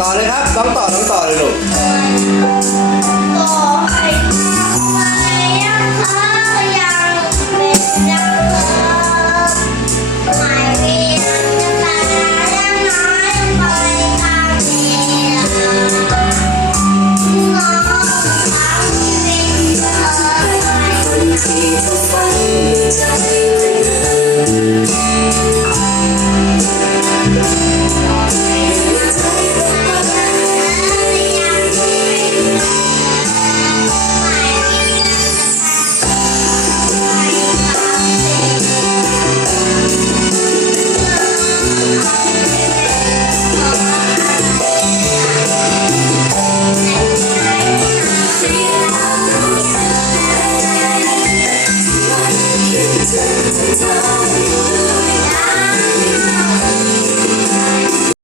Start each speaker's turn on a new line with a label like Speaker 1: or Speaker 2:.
Speaker 1: ต่อเลยครับน้องต่อน้องต่อเลยลูก